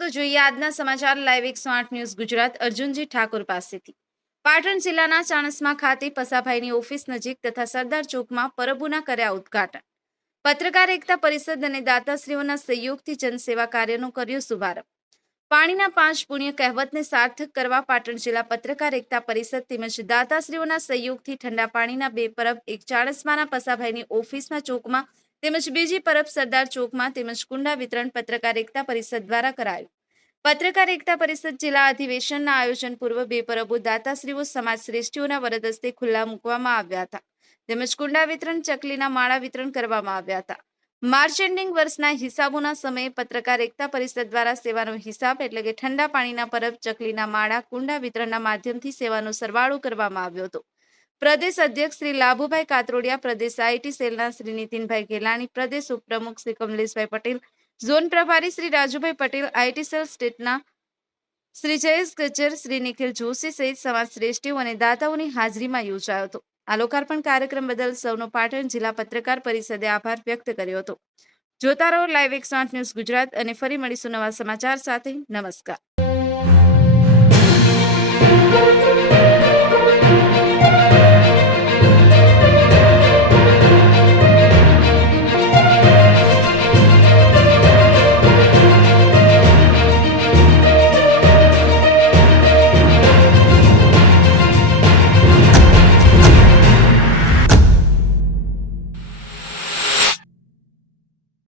તો જોઈએ આજના સમાચાર લાઈવ 108 ન્યૂઝ ગુજરાત અર્જુનજી ઠાકોર પાસેથી। પાટણ જિલ્લાના ચાણસ્મા ખાતે પસાભાઈની ઓફિસ નજીક તથા સરદાર ચોકમાં પરબોના કર્યા ઉદ્ઘાટન। પત્રકાર એકતા પરિષદ અને દાતાશ્રીઓના સહયોગથી જનસેવા કાર્યનો કર્યો શુભારંભ। પાણીના 5 પુણ્ય કહેવતને સાર્થક કરવા પાટણ જિલ્લા પત્રકાર એકતા પરિષદ તેમજ દાતાશ્રીઓના સહયોગથી ઠંડા પાણીના 2 પરબ, એક ચાણસ્માના પસાભાઈની ઓફિસમાં ચોકમાં તેમજ બીજી પરબ સરદાર ચોકમાં તેમજ કુંડા વિતરણ પત્રકાર એકતા પરિષદ દ્વારા કરાયું। પત્રકાર એકતા પરિષદ જિલ્લા અધિવેશનના આયોજન પૂર્વ 2 પરબો દાતાશ્રીઓ સમાજ શ્રેષ્ઠીઓના વરદ હસ્તે ખુલ્લા મૂકવામાં આવ્યા હતા તેમજ કુંડા વિતરણ, ચકલીના માળા વિતરણ કરવામાં આવ્યા હતા। માર્ચ એન્ડિંગ વર્ષના હિસાબોના સમયે પત્રકાર એકતા પરિષદ દ્વારા સેવાનો હિસાબ એટલે કે ઠંડા પાણીના પરબ, ચકલીના માળા, કુંડા વિતરણના માધ્યમથી સેવાનો સરવાળો કરવામાં આવ્યો હતો। પ્રદેશ અધ્યક્ષ શ્રી લાભુભાઈ કાતરોડિયા, પ્રદેશ આઈટી સેલના શ્રી નીતિનભાઈ ગેલાણી, પ્રદેશ ઉપપ્રમુખ શ્રી કમલેશભાઈ પટેલ, ઝોન પ્રભારી શ્રી રાજુભાઈ પટેલ, આઈટી સેલ સ્ટેટના શ્રી જયેશ ગજ્જર, શ્રી નિખિલ જોશી સહિત સમાજ શ્રેષ્ઠીઓ અને દાતાઓની હાજરીમાં યોજાયો હતો। આ લોકાર્પણ કાર્યક્રમ બદલ સૌનો પાટણ જિલ્લા પત્રકાર પરિષદે આભાર વ્યક્ત કર્યો હતો। જોતા રહો લાઈવ 108 ન્યૂઝ ગુજરાત અને ફરી મળીશું નવા સમાચાર સાથે। નમસ્કાર।